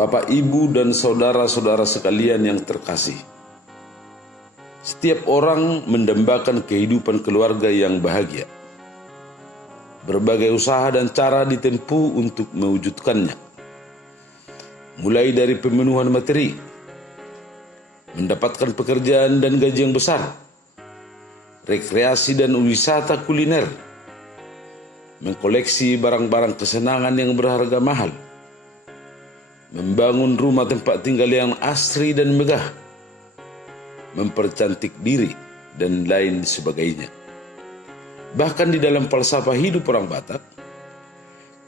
Bapak, Ibu, dan saudara-saudara sekalian yang terkasih, setiap orang mendambakan kehidupan keluarga yang bahagia. Berbagai usaha dan cara ditempuh untuk mewujudkannya, mulai dari pemenuhan materi, mendapatkan pekerjaan dan gaji yang besar, rekreasi dan wisata kuliner, mengkoleksi barang-barang kesenangan yang berharga mahal, membangun rumah tempat tinggal yang asri dan megah, mempercantik diri, dan lain sebagainya. Bahkan di dalam falsafah hidup orang Batak,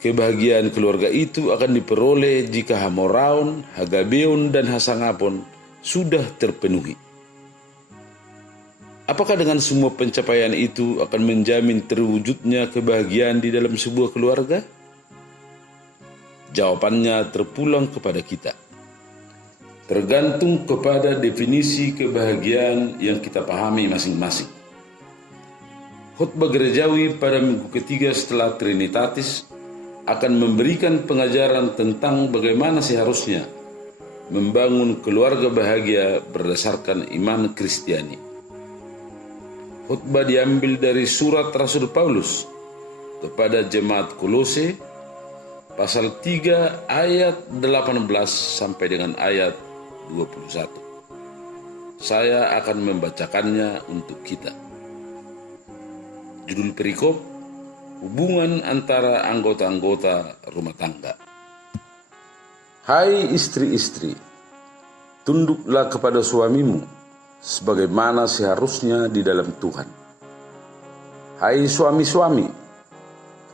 kebahagiaan keluarga itu akan diperoleh jika Hamoraon, Hagabeon, dan Hasangapon sudah terpenuhi. Apakah dengan semua pencapaian itu akan menjamin terwujudnya kebahagiaan di dalam sebuah keluarga? Jawabannya terpulang kepada kita. Tergantung kepada definisi kebahagiaan yang kita pahami masing-masing. Khotbah gerejawi pada minggu ketiga setelah Trinitatis akan memberikan pengajaran tentang bagaimana seharusnya membangun keluarga bahagia berdasarkan iman Kristiani. Khotbah diambil dari surat Rasul Paulus kepada jemaat Kolose, pasal 3 ayat 18 sampai dengan ayat 21. Saya akan membacakannya untuk kita. Judul perikop, hubungan antara anggota-anggota rumah tangga. Hai istri-istri, tunduklah kepada suamimu sebagaimana seharusnya di dalam Tuhan. Hai suami-suami,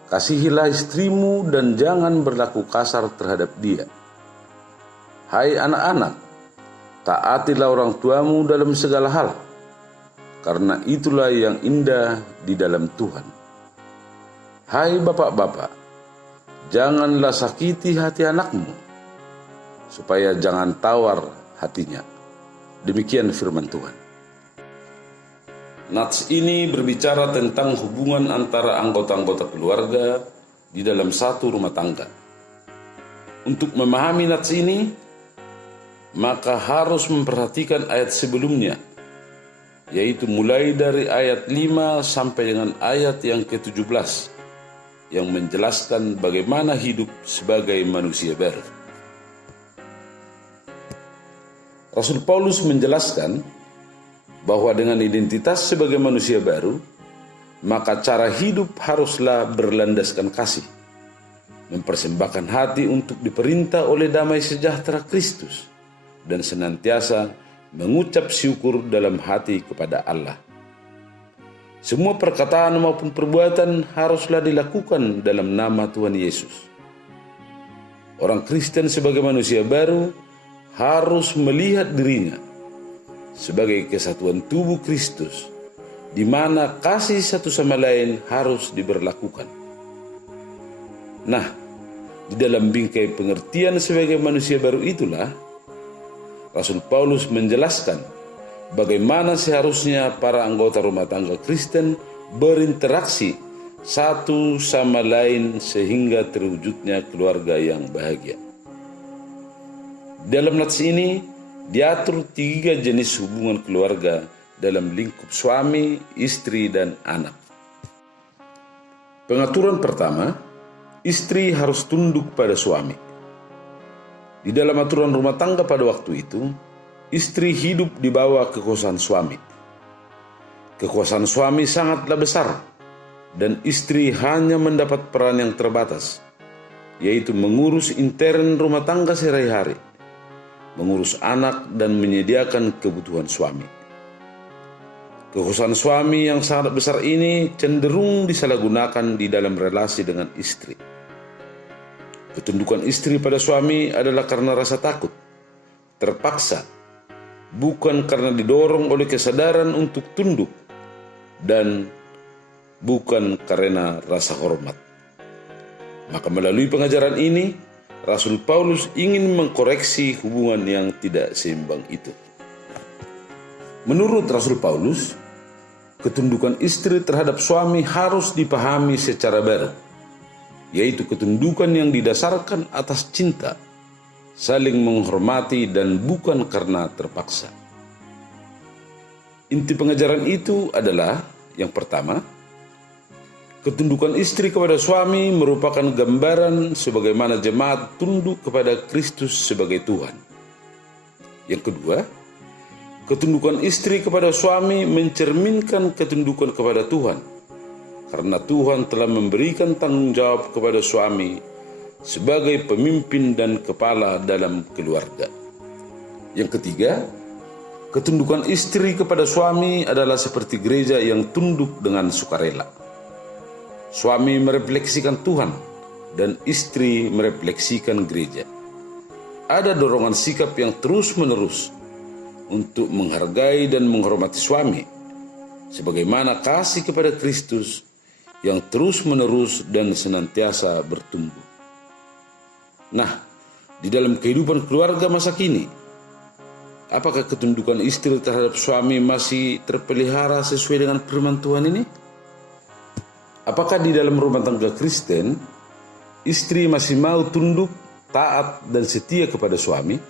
kasihilah istrimu dan jangan berlaku kasar terhadap dia. Hai anak-anak, taatilah orang tuamu dalam segala hal, karena itulah yang indah di dalam Tuhan. Hai bapak-bapak, janganlah sakiti hati anakmu, supaya jangan tawar hatinya. Demikian firman Tuhan. Nats ini berbicara tentang hubungan antara anggota-anggota keluarga di dalam satu rumah tangga. Untuk memahami nats ini, maka harus memperhatikan ayat sebelumnya, yaitu mulai dari ayat 5 sampai dengan ayat yang ke-17, yang menjelaskan bagaimana hidup sebagai manusia baru. Rasul Paulus menjelaskan bahwa dengan identitas sebagai manusia baru, maka cara hidup haruslah berlandaskan kasih, mempersembahkan hati untuk diperintah oleh damai sejahtera Kristus, dan senantiasa mengucap syukur dalam hati kepada Allah. Semua perkataan maupun perbuatan haruslah dilakukan dalam nama Tuhan Yesus. Orang Kristen sebagai manusia baru harus melihat dirinya sebagai kesatuan tubuh Kristus, di mana kasih satu sama lain harus diberlakukan. Nah, di dalam bingkai pengertian sebagai manusia baru itulah Rasul Paulus menjelaskan bagaimana seharusnya para anggota rumah tangga Kristen berinteraksi satu sama lain sehingga terwujudnya keluarga yang bahagia. Dalam nats ini diatur 3 jenis hubungan keluarga dalam lingkup suami, istri, dan anak. Pengaturan pertama, istri harus tunduk pada suami. Di dalam aturan rumah tangga pada waktu itu, istri hidup di bawah kekuasaan suami. Kekuasaan suami sangatlah besar, dan istri hanya mendapat peran yang terbatas, yaitu mengurus intern rumah tangga sehari-hari, mengurus anak, dan menyediakan kebutuhan suami. Kekuasaan suami yang sangat besar ini cenderung disalahgunakan di dalam relasi dengan istri. Ketundukan istri pada suami adalah karena rasa takut, terpaksa, bukan karena didorong oleh kesadaran untuk tunduk, dan bukan karena rasa hormat. Maka melalui pengajaran ini, Rasul Paulus ingin mengkoreksi hubungan yang tidak seimbang itu. Menurut Rasul Paulus, ketundukan istri terhadap suami harus dipahami secara baru, yaitu ketundukan yang didasarkan atas cinta, saling menghormati dan bukan karena terpaksa. Inti pengajaran itu adalah yang pertama, ketundukan istri kepada suami merupakan gambaran sebagaimana jemaat tunduk kepada Kristus sebagai Tuhan. Yang kedua, ketundukan istri kepada suami mencerminkan ketundukan kepada Tuhan, karena Tuhan telah memberikan tanggung jawab kepada suami sebagai pemimpin dan kepala dalam keluarga. Yang ketiga, ketundukan istri kepada suami adalah seperti gereja yang tunduk dengan sukarela. Suami merefleksikan Tuhan dan istri merefleksikan gereja. Ada dorongan sikap yang terus-menerus untuk menghargai dan menghormati suami, sebagaimana kasih kepada Kristus yang terus-menerus dan senantiasa bertumbuh. Nah, di dalam kehidupan keluarga masa kini, apakah ketundukan istri terhadap suami masih terpelihara sesuai dengan firman Tuhan ini? Apakah di dalam rumah tangga Kristen, istri masih mau tunduk, taat, dan setia kepada suami?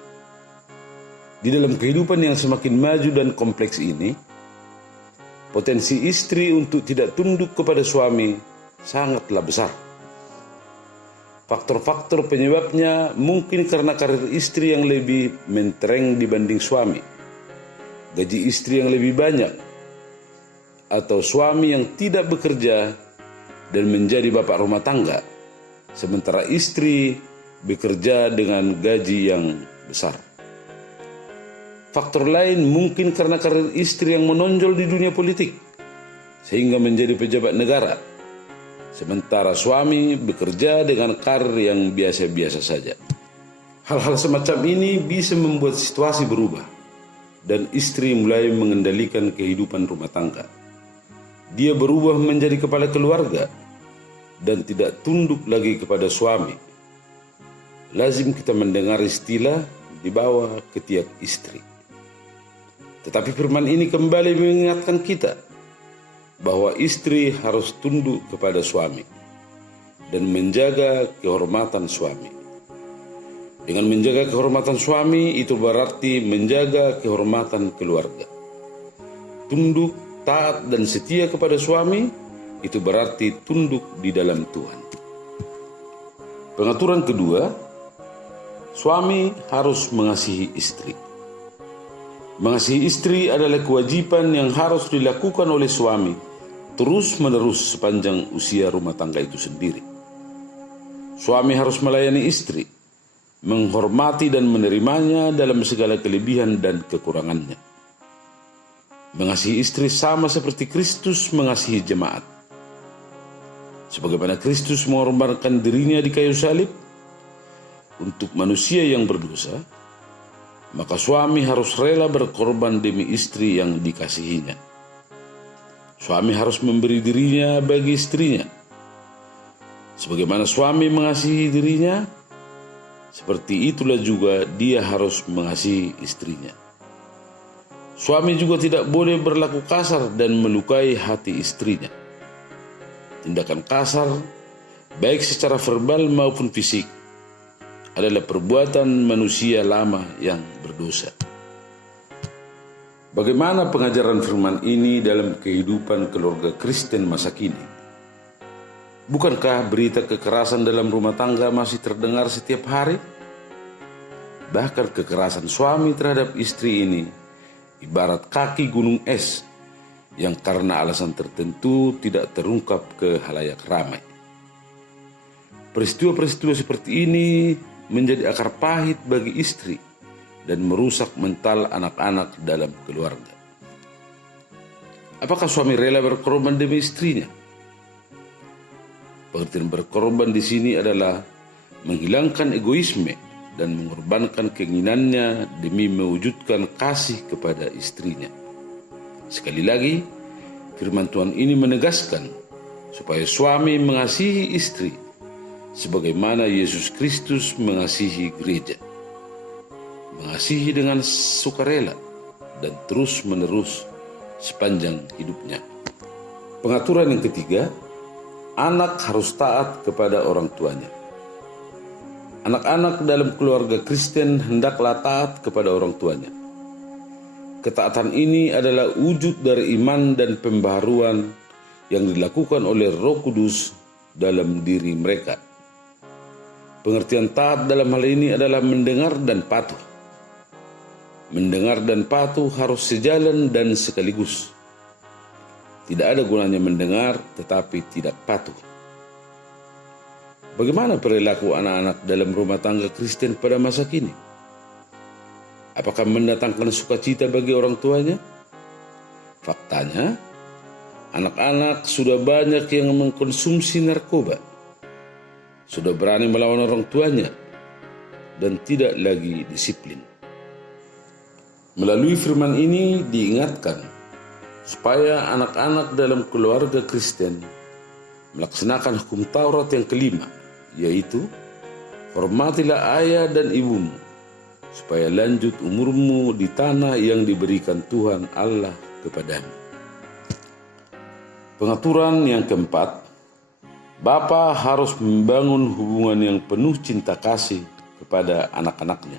Di dalam kehidupan yang semakin maju dan kompleks ini, potensi istri untuk tidak tunduk kepada suami sangatlah besar. Faktor-faktor penyebabnya mungkin karena karir istri yang lebih mentereng dibanding suami, gaji istri yang lebih banyak, atau suami yang tidak bekerja dan menjadi bapak rumah tangga, sementara istri bekerja dengan gaji yang besar. Faktor lain mungkin karena karir istri yang menonjol di dunia politik, sehingga menjadi pejabat negara, sementara suami bekerja dengan karir yang biasa-biasa saja. Hal-hal semacam ini bisa membuat situasi berubah dan istri mulai mengendalikan kehidupan rumah tangga. Dia berubah menjadi kepala keluarga dan tidak tunduk lagi kepada suami. Lazim kita mendengar istilah di bawah ketiak istri. Tetapi firman ini kembali mengingatkan kita bahwa istri harus tunduk kepada suami dan menjaga kehormatan suami. Dengan menjaga kehormatan suami itu berarti menjaga kehormatan keluarga. Tunduk, taat, dan setia kepada suami itu berarti tunduk di dalam Tuhan. Pengaturan kedua, suami harus mengasihi istri. Mengasihi istri adalah kewajiban yang harus dilakukan oleh suami terus-menerus sepanjang usia rumah tangga itu sendiri. Suami harus melayani istri, menghormati dan menerimanya dalam segala kelebihan dan kekurangannya. Mengasihi istri sama seperti Kristus mengasihi jemaat. Sebagaimana Kristus mengorbankan dirinya di kayu salib untuk manusia yang berdosa, maka suami harus rela berkorban demi istri yang dikasihinya. Suami harus memberi dirinya bagi istrinya. Sebagaimana suami mengasihi dirinya, seperti itulah juga dia harus mengasihi istrinya. Suami juga tidak boleh berlaku kasar dan melukai hati istrinya. Tindakan kasar, baik secara verbal maupun fisik, adalah perbuatan manusia lama yang berdosa. Bagaimana pengajaran firman ini dalam kehidupan keluarga Kristen masa kini? Bukankah berita kekerasan dalam rumah tangga masih terdengar setiap hari? Bahkan kekerasan suami terhadap istri ini ibarat kaki gunung es yang karena alasan tertentu tidak terungkap ke halayak ramai. Peristiwa-peristiwa seperti ini menjadi akar pahit bagi istri dan merusak mental anak-anak dalam keluarga. Apakah suami rela berkorban demi istrinya? Pengertian berkorban di sini adalah menghilangkan egoisme dan mengorbankan keinginannya demi mewujudkan kasih kepada istrinya. Sekali lagi, firman Tuhan ini menegaskan supaya suami mengasihi istri sebagaimana Yesus Kristus mengasihi gereja. Mengasihi dengan sukarela dan terus-menerus sepanjang hidupnya. Pengaturan yang ketiga, anak harus taat kepada orang tuanya. Anak-anak dalam keluarga Kristen hendaklah taat kepada orang tuanya. Ketaatan ini adalah wujud dari iman dan pembaharuan yang dilakukan oleh Roh Kudus dalam diri mereka. Pengertian taat dalam hal ini adalah mendengar dan patuh. Mendengar dan patuh harus sejalan dan sekaligus. Tidak ada gunanya mendengar tetapi tidak patuh. Bagaimana perilaku anak-anak dalam rumah tangga Kristen pada masa kini? Apakah mendatangkan sukacita bagi orang tuanya? Faktanya, anak-anak sudah banyak yang mengkonsumsi narkoba, sudah berani melawan orang tuanya, dan tidak lagi disiplin. Melalui firman ini diingatkan supaya anak-anak dalam keluarga Kristen melaksanakan hukum Taurat yang kelima, yaitu hormatilah ayah dan ibumu, supaya lanjut umurmu di tanah yang diberikan Tuhan Allah kepadamu. Pengaturan yang keempat, Bapa harus membangun hubungan yang penuh cinta kasih kepada anak-anaknya.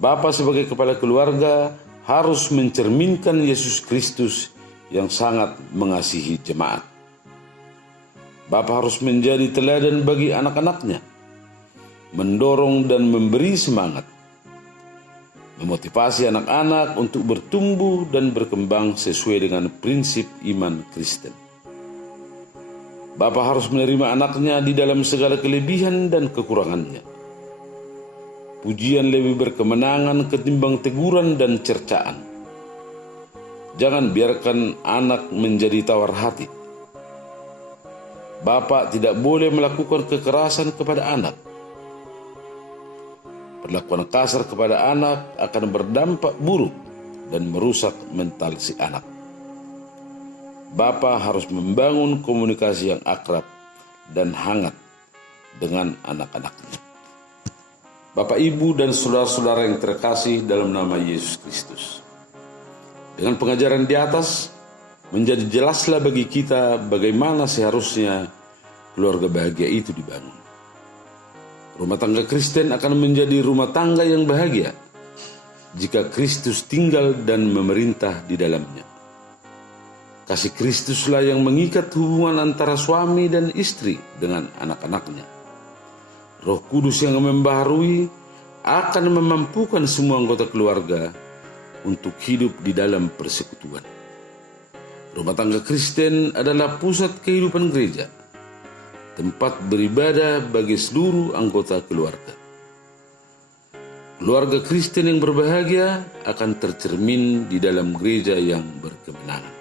Bapa sebagai kepala keluarga harus mencerminkan Yesus Kristus yang sangat mengasihi jemaat. Bapa harus menjadi teladan bagi anak-anaknya, mendorong dan memberi semangat, memotivasi anak-anak untuk bertumbuh dan berkembang sesuai dengan prinsip iman Kristen. Bapa harus menerima anaknya di dalam segala kelebihan dan kekurangannya. Pujian lebih berkemenangan ketimbang teguran dan cercaan. Jangan biarkan anak menjadi tawar hati. Bapa tidak boleh melakukan kekerasan kepada anak. Perlakuan kasar kepada anak akan berdampak buruk dan merusak mental si anak. Bapa harus membangun komunikasi yang akrab dan hangat dengan anak-anaknya. Bapak, Ibu, dan saudara-saudara yang terkasih dalam nama Yesus Kristus. Dengan pengajaran di atas, menjadi jelaslah bagi kita bagaimana seharusnya keluarga bahagia itu dibangun. Rumah tangga Kristen akan menjadi rumah tangga yang bahagia jika Kristus tinggal dan memerintah di dalamnya. Kasih Kristuslah yang mengikat hubungan antara suami dan istri dengan anak-anaknya. Roh Kudus yang membaharui akan memampukan semua anggota keluarga untuk hidup di dalam persekutuan. Rumah tangga Kristen adalah pusat kehidupan gereja, tempat beribadah bagi seluruh anggota keluarga. Keluarga Kristen yang berbahagia akan tercermin di dalam gereja yang berkemenangan.